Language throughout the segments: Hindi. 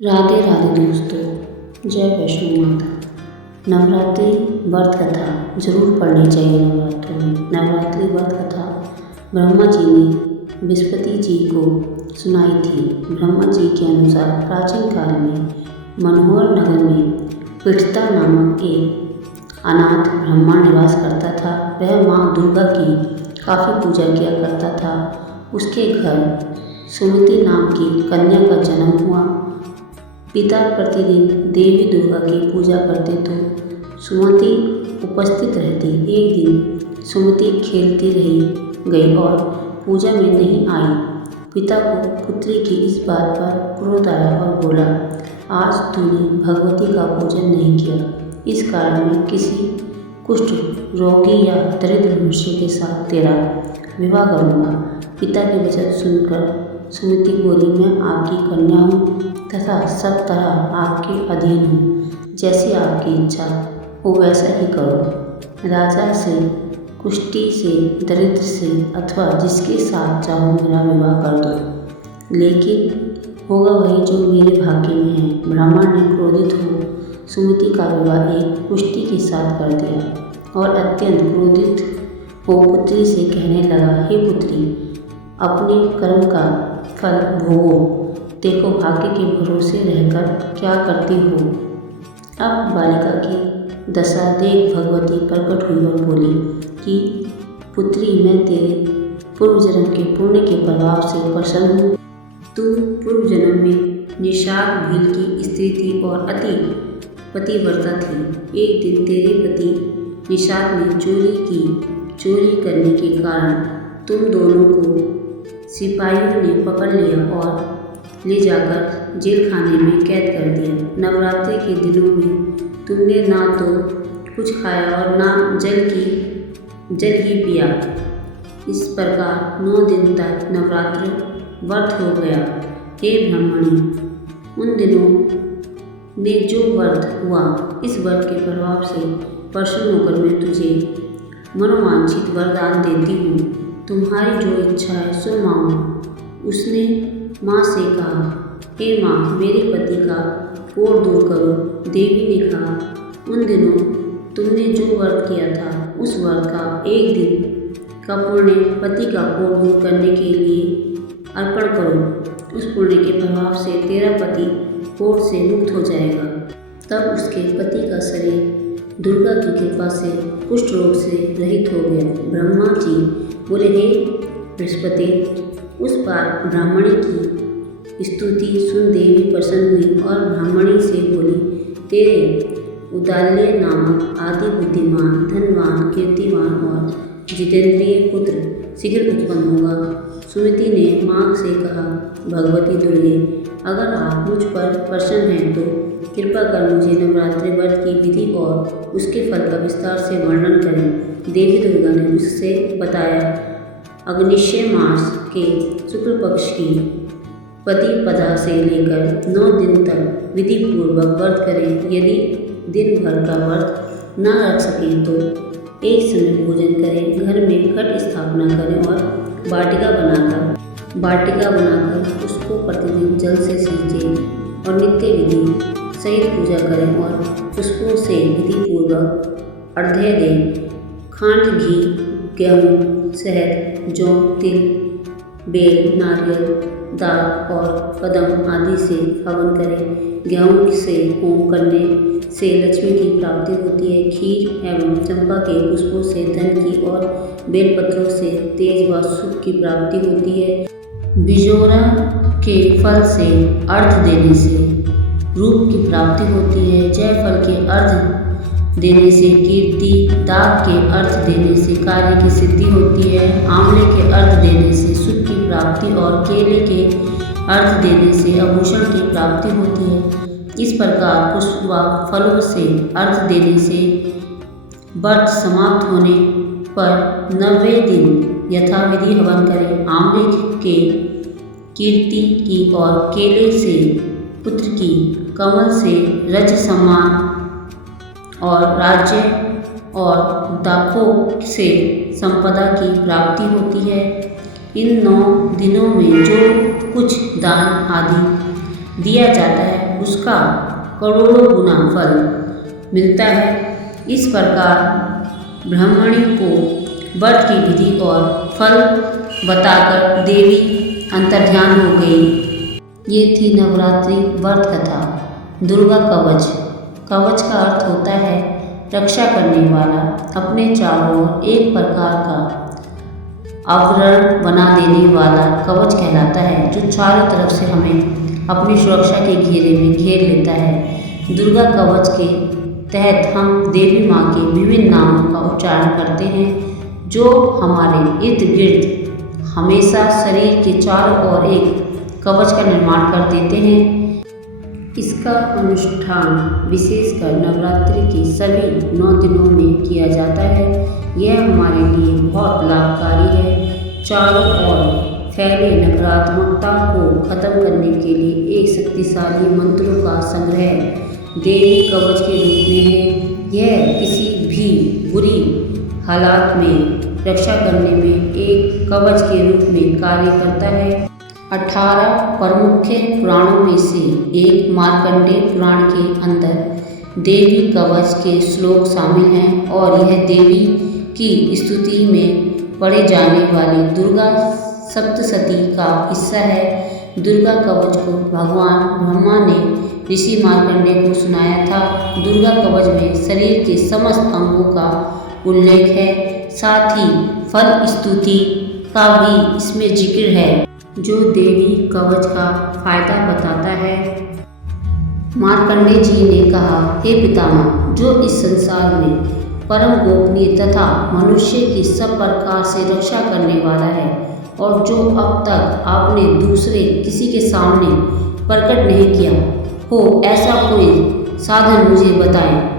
राधे राधे दोस्तों, जय वैष्णो माता। नवरात्रि व्रत कथा जरूर पढ़नी चाहिए। नवरात्रों में नवरात्रि व्रत कथा ब्रह्मा जी ने बृहस्पति जी को सुनाई थी। ब्रह्मा जी के अनुसार प्राचीन काल में मनोहर नगर में पृथ्ता नामक एक अनाथ ब्राह्मण निवास करता था। वह माँ दुर्गा की काफ़ी पूजा किया करता था। उसके घर सुमति नाम की कन्या का जन्म हुआ। पिता प्रतिदिन देवी दुर्गा की पूजा करते तो सुमति उपस्थित रहती। एक दिन सुमति खेलती गई और पूजा में नहीं आई। पिता को पुत्री की इस बात पर क्रोध आया और बोला, आज तूने भगवती का पूजन नहीं किया, इस कारण मैं किसी कुष्ठ रोगी या दरिद्र मनुष्य के साथ तेरा विवाह करूँगा। पिता की वचन सुनकर सुमति बोली, मैं आपकी कन्या हूँ तथा सब तरह आपके अधीन हूँ। जैसी आपकी इच्छा हो वैसा ही करो। राजा से, कुष्ठी से, दरिद्र से अथवा जिसके साथ चाहो मेरा विवाह कर दो, लेकिन होगा वही जो मेरे भाग्य में है। ब्राह्मण ने क्रोधित हो सुमति का विवाह एक कुष्ठी के साथ कर दिया और अत्यंत क्रोधित हो पुत्री से कहने लगा, हे पुत्री, अपने कर्म का फल भोगो। देखो भाग्य के भरोसे रहकर क्या करती हो। अब बालिका की दशा देख भगवती प्रकट हुई और बोली कि पुत्री, मैं तेरे पूर्व जन्म के पुण्य के प्रभाव से प्रसन्न हूँ। तू पूर्व जन्म में निषाद भील की स्त्री थी और अति पतिव्रता थी। एक दिन तेरे पति निषाद ने चोरी करने के कारण तुम दोनों को सिपाहियों ने पकड़ लिया और ले जाकर जेल खाने में कैद कर दिया। नवरात्रि के दिनों में तुमने ना तो कुछ खाया और ना जल ही पिया। इस प्रकार 9 दिन तक नवरात्रि व्रत हो गया। हे ब्राह्मणी, उन दिनों में जो व्रत हुआ, इस व्रत के प्रभाव से प्रसन्न होकर मैं तुझे मनोवांछित वरदान देती हूँ। तुम्हारी जो इच्छा है सो मांगो। उसने माँ से कहा, हे माँ, मेरे पति का कोढ़ दूर करो। देवी ने कहा, उन दिनों तुमने जो व्रत किया था उस व्रत का एक दिन का पुण्य पति का कोढ़ दूर करने के लिए अर्पण करो। उस पुण्य के प्रभाव से तेरा पति कोढ़ से मुक्त हो जाएगा। तब उसके पति का शरीर दुर्गा की कृपा से कुष्ठ रोग से रहित हो गया। ब्रह्मा जी बोले, हे बृहस्पति, उस बार ब्राह्मणी की स्तुति सुन देवी प्रसन्न हुई और ब्राह्मणी से बोली, तेरे उदाल्य नामक आदि बुद्धिमान, धनवान, कीर्तिवान और जितेंद्रिय पुत्र शीघ्र उत्पन्न होगा। सुमति ने माँ से कहा, भगवती दुर्गे, अगर आप मुझ पर प्रसन्न हैं तो कृपा कर मुझे नवरात्रि व्रत की विधि और उसके फल का विस्तार से वर्णन करें। देवी दुर्गा ने उससे बताया, अग्निशय मास के शुक्ल पक्ष की प्रतिपदा से लेकर 9 दिन तक विधि पूर्वक व्रत करें। यदि दिन भर का व्रत न रख सकें तो एक समय भोजन करें। घर में घट स्थापना करें और वाटिका बनाकर उसको प्रतिदिन जल से सींचें और नित्य विधि सहित पूजा करें और पुष्पों से विधि पूर्वक अर्घ्य दें। खांड, घी, गेहूँ, शहद, जौ, तिल, बेल, नारियल, दाल और कदम आदि से हवन करें। गेहूँ से होम करने से लक्ष्मी की प्राप्ति होती है। खीर एवं चंपा के पुष्पों से धन की और बेलपत्रों से तेज व सुख की प्राप्ति होती है। बिजोरा के फल से अर्घ देने से रूप की प्राप्ति होती है। जायफल के अर्घ देने से कीर्ति, दाग के अर्घ देने से कार्य की सिद्धि होती है। आंवले के अर्घ देने से सुख की प्राप्ति और केले के अर्घ देने से आभूषण की प्राप्ति होती है। इस प्रकार पुष्प व फलों से अर्घ देने से व्रत समाप्त होने पर 90 दिन यथाविधि हवन करें। आंवले के कीर्ति की और केले से पुत्र की, कमल से रज सम्मान और राज्य और दाखों से संपदा की प्राप्ति होती है। इन 9 दिनों में जो कुछ दान आदि दिया जाता है उसका करोड़ों गुना फल मिलता है। इस प्रकार ब्राह्मणी को व्रत की विधि और फल बताकर देवी अंतर्ध्यान हो गई। ये थी नवरात्रि व्रत कथा। दुर्गा कवच। कवच का अर्थ होता है रक्षा करने वाला, अपने चारों ओर एक प्रकार का आवरण बना देने वाला कवच कहलाता है, जो चारों तरफ से हमें अपनी सुरक्षा के घेरे में घेर लेता है। दुर्गा कवच के तहत हम देवी माँ के विभिन्न नामों का उच्चारण करते हैं, जो हमारे इर्द गिर्द हमेशा शरीर के चारों ओर एक कवच का निर्माण कर देते हैं। इसका अनुष्ठान विशेषकर नवरात्रि के सभी 9 दिनों में किया जाता है। यह हमारे लिए बहुत लाभकारी है। चारों ओर फैले नकारात्मकता को खत्म करने के लिए एक शक्तिशाली मंत्रों का संग्रह देवी कवच के रूप में है। यह किसी भी बुरी हालात में रक्षा करने में एक कवच के रूप में कार्य करता है। 18 प्रमुख पुराणों में से एक मार्कंडेय पुराण के अंदर देवी कवच के श्लोक शामिल हैं और यह देवी की स्तुति में पढ़े जाने वाली दुर्गा सप्तशती का हिस्सा है। दुर्गा कवच को भगवान ब्रह्मा ने ऋषि मार्कंडेय को सुनाया था। दुर्गा कवच में शरीर के समस्त अंगों का उल्लेख है, साथ ही फल स्तुति का भी इसमें जिक्र है, जो देवी कवच का फायदा बताता है। मार्कंडेय जी ने कहा, हे पितामह, जो इस संसार में परम गोपनीय तथा मनुष्य की सब प्रकार से रक्षा करने वाला है और जो अब तक आपने दूसरे किसी के सामने प्रकट नहीं किया हो, ऐसा कोई साधन मुझे बताएं।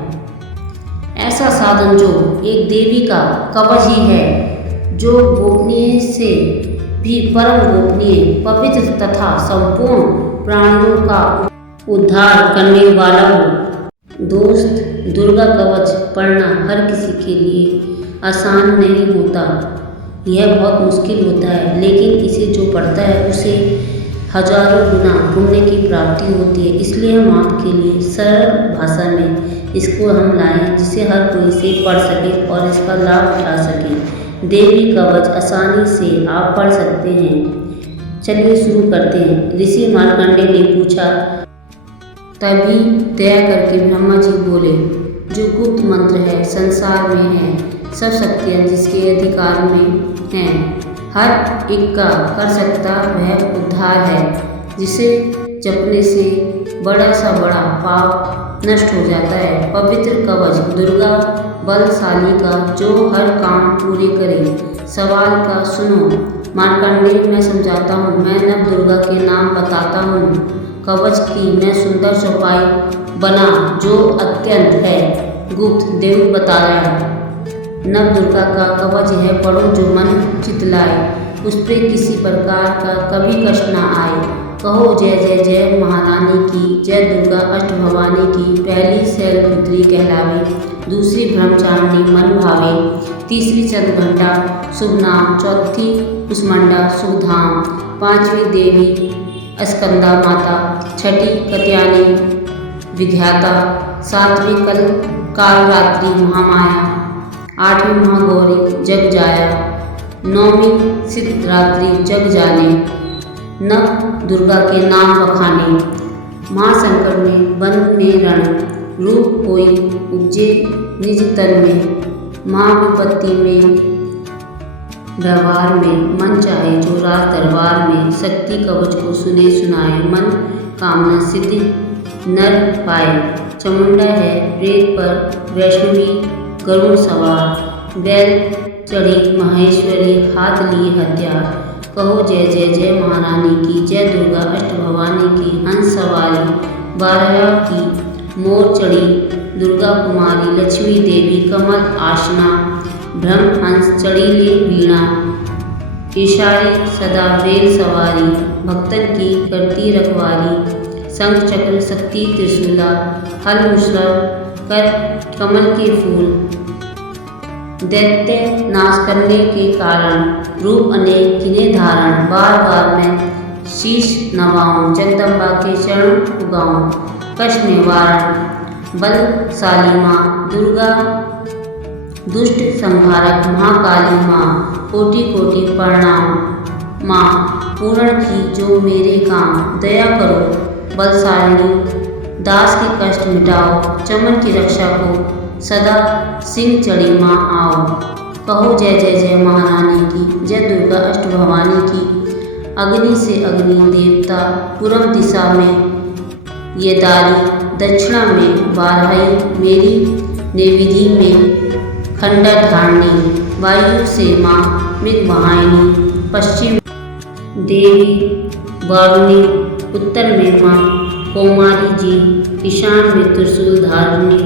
ऐसा साधन जो एक देवी का कवच ही है, जो गोपनीय से भी परम गोपनीय, पवित्र तथा संपूर्ण प्राणियों का उद्धार करने वाला हो। दोस्त, दुर्गा कवच पढ़ना हर किसी के लिए आसान नहीं होता। यह बहुत मुश्किल होता है, लेकिन इसे जो पढ़ता है उसे हजारों गुना पुण्य की प्राप्ति होती है। इसलिए हम आपके लिए सरल भाषा में इसको हम लाएं, जिसे हर कोई इसे पढ़ सके और इसका लाभ उठा सके। देवी कवच आसानी से आप पढ़ सकते हैं। चलिए शुरू करते हैं। ऋषि मार्कंडेय ने पूछा। तभी दया करके ब्रह्मा जी बोले, जो गुप्त मंत्र है, संसार में है, सब शक्तियाँ जिसके अधिकार में हैं, हर एक का कर सकता वह उद्धार है, जिसे जपने से बड़ा सा बड़ा पाप नष्ट हो जाता है। पवित्र कवच दुर्गा बलशाली का, जो हर काम पूरे करे। सवाल का सुनो मार्कंडेय, मैं समझाता हूँ। मैं नव दुर्गा के नाम बताता हूँ। कवच की मैं सुंदर चौपाई बना, जो अत्यंत है गुप्त, देव बताया। नव दुर्गा का कवच है, पढ़ो जो मन चितलाए, उस पर किसी प्रकार का कभी कष्ट न आए। कहो जय जय जय महारानी की, जय दुर्गा अष्टभवानी की। पहली शैलपुत्री कहलावे, दूसरी ब्रह्मचारिणी मन भावे, तीसरी चंद्रघंटा शुभ नाम, चौथी कुसमंडा शुभ धाम, पांचवी देवी स्कंदा माता, छठी कत्यायनी विधाता, सातवीं कालरात्रि महामाया, आठवीं महागौरी जग जाया, नौवीं सिद्धरात्रि जग जाने। नव दुर्गा के नाम बखाने। माँ संकट में बंद में रण, रूप कोई उपजे निज तन में। माँ विपत्ति में व्यवहार में, मन चाहे जो राज दरबार में। शक्ति कवच को सुने सुनाए, मन कामना सिद्धि नर पाए। चामुंडा है प्रेत पर वैष्णवी गरुड़ सवार, बैल चढ़ी महेश्वरी हाथ लिए हथियार। कहो जय जय जय महारानी की, जय दुर्गा अष्टभवानी की। हंस सवारी बारह की, मोर चढ़ी दुर्गा कुमारी। लक्ष्मी देवी कमल आसना, ब्रह्म हंस चढ़ी ले वीणा। ईशारी सदा बेल सवारी, भक्तन की करती रखवारी। शंख चक्र शक्ति त्रिशूला, हल मुसर कर कमल के फूल। दैत्य नाश करने के कारण, रूप अनेक किने धारण। बार बार मैं शीश नवाऊं, जगदम्बा के चरण उगाऊं, कष्ट निवारण बलशाली माँ दुर्गा, दुष्ट संहारक महाकाली माँ, कोटि कोटि प्रणाम माँ, पूर्ण की जो मेरे काम, दया करो बलशालिनी, दास के कष्ट मिटाओ, चमन की रक्षा को सदा सिंह चढ़ी माँ आओ। कहो जय जय जय महारानी की, जय दुर्गा अष्ट भवानी की। अग्नि से अग्नि देवता, पूर्व दिशा में ये दारी, दक्षिणा में बारहई मेरी, निविधि में खंडर धारणी, वायु से माँ मृगवाहिनी, पश्चिम देवी वारुणी, उत्तर में माँ कौमारी जी, ईशान में त्रिशूल धारिणी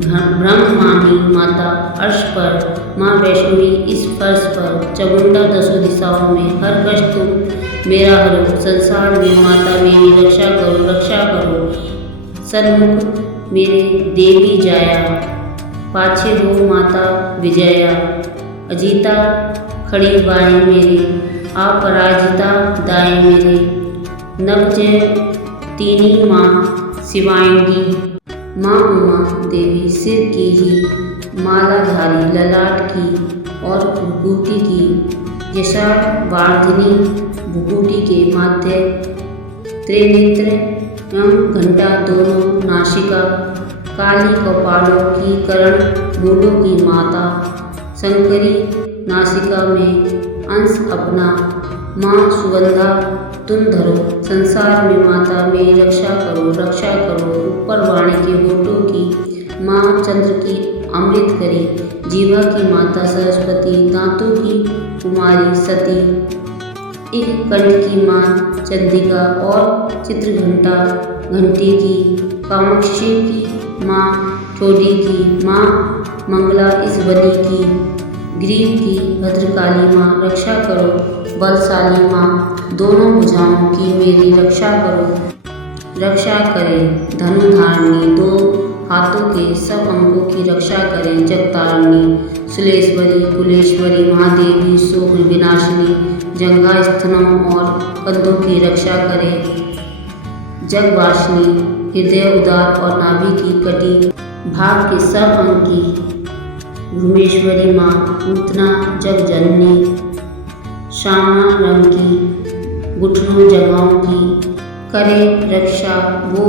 ब्रह्मानी माता, अर्श पर माँ वैष्णवी, इस फर्श पर चामुंडा, दसों दिशाओं में हर कष्ट तुम मेरा हरो, संसार में माता मेरी रक्षा करो, सन्मुख मेरे देवी जाया, पाछे हो माता विजया, अजीता खड़ी बाएं मेरे, अपराजिता दाएं मेरे, नवजय तीनी माँ शिवांगी, माँ उमा देवी सिर की ही मालाधारी, ललाट की और भुकुटी की, यशावार्धिनी भुकुटी के माध्य, त्रिनेत्र एवं घंटा दोनों नासिका, काली कपालों की करण मूलों की माता, शंकरी नासिका में अंश अपना, माँ सुगंधा तुम धरो, संसार में माता मेरी रक्षा करो, ऊपर वाणी के होठों की माँ चंद्र की अमृत करी, जीवा की माता सरस्वती, दांतों की कुमारी सती, एक कंठ की माँ चंदिका और चित्रघंटा घंटी की, कामाक्षी की माँ ठोडी की माँ मंगला इस बनी की, ग्रीव की भद्रकाली माँ रक्षा करो, बलशाली माँ दोनों भुजाओं की मेरी रक्षा करे, धनुधारिणी दो हाथों के सब अंगों की रक्षा करें, जगतारिणी सुलेश्वरी कुलेश्वरी महादेवी, शोक विनाशिनी, जंघा स्तनों और कंधों की रक्षा करे, जगवासिनी हृदय उदार और नाभि की कटी, भाग के सब अंग की भुवनेश्वरी माँ, पूतना जगजननी, श्यामा रंग की, घुटनों जगहों की करे रक्षा वो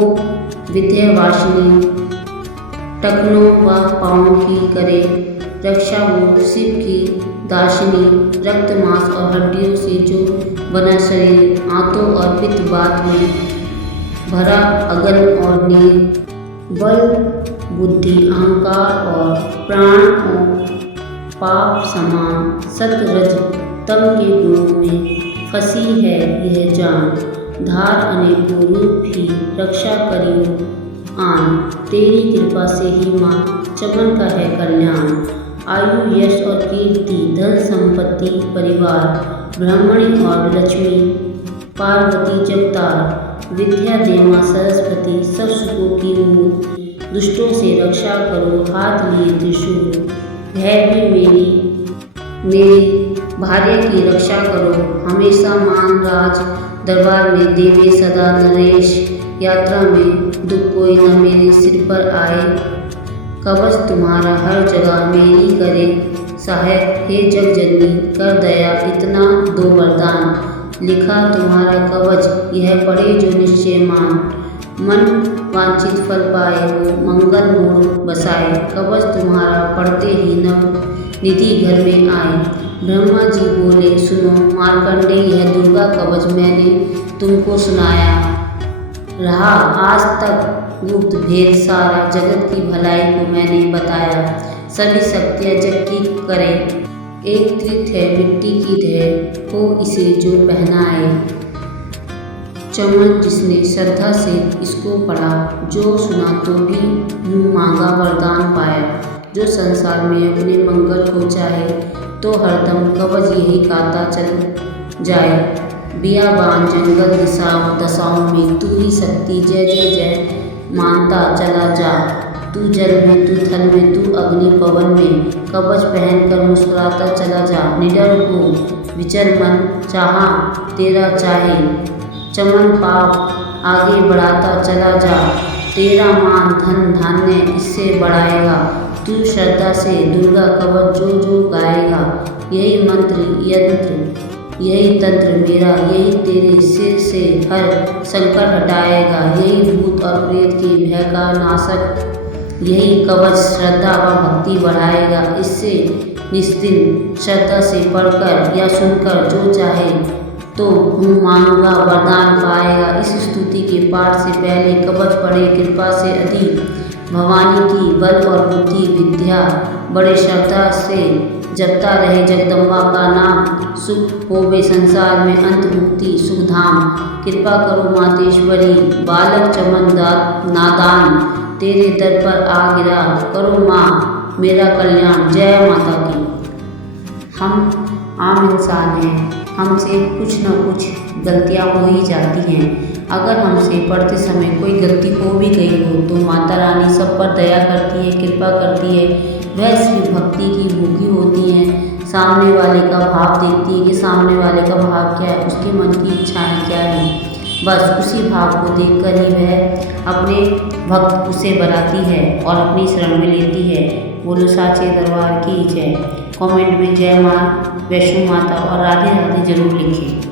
विद्यावासिनी, टखनों व पाँवों की करे रक्षा वो शिव की दासिनी, रक्त मांस और हड्डियों से जो बना शरीर, आंतों और पित्त बात में भरा अगन और नील, बल बुद्धि अहंकार और प्राण और पाप समान, सत रज तम के गुणों में फंसी है यह जान, धार अनेकों रूप ही रक्षा करियो आन, तेरी कृपा से ही माँ चमन का है कल्याण, आयु यश और कीर्ति धन संपत्ति परिवार, ब्राह्मणी और लक्ष्मी, पार्वती जगतार, विद्या दे माँ सरस्वती, सब सुखों की मूल, दुष्टों से रक्षा करो हाथ लिए त्रिशूल, भैरवी मेरी भार्य की रक्षा करो, हमेशा मान राज दरबार में देवे सदा नरेश, यात्रा में दुख कोई न मेरे सिर पर आए, कवच तुम्हारा हर जगह मेरी करे सहायक, हे जग जननी कर दया इतना दो वरदान, लिखा तुम्हारा कवच यह पढ़े जो निश्चय मान, मन वांछित फल पाए हो मंगल मोड़ बसाए, कवच तुम्हारा पढ़ते ही नव निधि घर में आए, ब्रह्मा जी बोले सुनो मार्कंडे यह दुर्गा कवच मैंने तुमको सुनाया रहा, आज तक गुप्त भेद सारा जगत की भलाई को मैंने बताया, सभी शक्तियाँ जग की करें, एक त्रित है मिट्टी की ढेर हो इसे जो पहनाए, चमन जिसने श्रद्धा से इसको पढ़ा, जो सुना तो भी मुँह मांगा वरदान पाया, जो संसार में अपने मंगल को चाहे तो हरदम कवच यही गाता चल जाए, बियाबान जंगल दशाओं में तू ही शक्ति जय जय जय मानता चला जा, तू जल में तू थल में तू अग्नि पवन में, कवच पहनकर मुस्कुराता चला जा, निडर हो विचर मन चाहा तेरा चाहे, चमन पाव आगे बढ़ाता चला जा, तेरा मान धन धान्य इससे बढ़ाएगा। तू श्रद्धा से दुर्गा कवच जो जो गाएगा, यही मंत्र यंत्र यही तंत्र मेरा, यही तेरे सिर से हर संकट हटाएगा। यही भूत और प्रेत के भय का नाशक, यही कवच श्रद्धा व भक्ति बढ़ाएगा। इससे निस्दिन श्रद्धा से पढ़कर या सुनकर जो चाहे तो मुँह मांगा वरदान पाएगा। इस स्तुति के पाठ से पहले कवच पढ़े, कृपा से अधिक भवानी की बल और बुद्धि विद्या बड़े श्रद्धा से जपता रहे जगदम्बा का नाम। सुख होवे संसार में अंत मुक्ति सुखधाम, कृपा करो मातेश्वरी बालक चमन नादान, तेरे दर पर आ गिरा करो माँ मेरा कल्याण। जय माता की। हम आम इंसान हैं, हमसे कुछ न कुछ गलतियाँ हो ही जाती हैं। अगर हमसे पढ़ते समय कोई गलती हो भी गई हो तो माता रानी सब पर दया करती है, कृपा करती है। वह सिर्फ भक्ति की भूखी होती हैं, सामने वाले का भाव देखती है कि सामने वाले का भाव क्या है, उसके मन की इच्छाएं क्या हैं। बस उसी भाव को देखकर ही वह अपने भक्त उसे बनाती है और अपनी शरण में लेती है। बोलो साचे दरबार की जय। कमेंट में जय माँ वैष्णो माता और राधे राधे जरूर लिखें।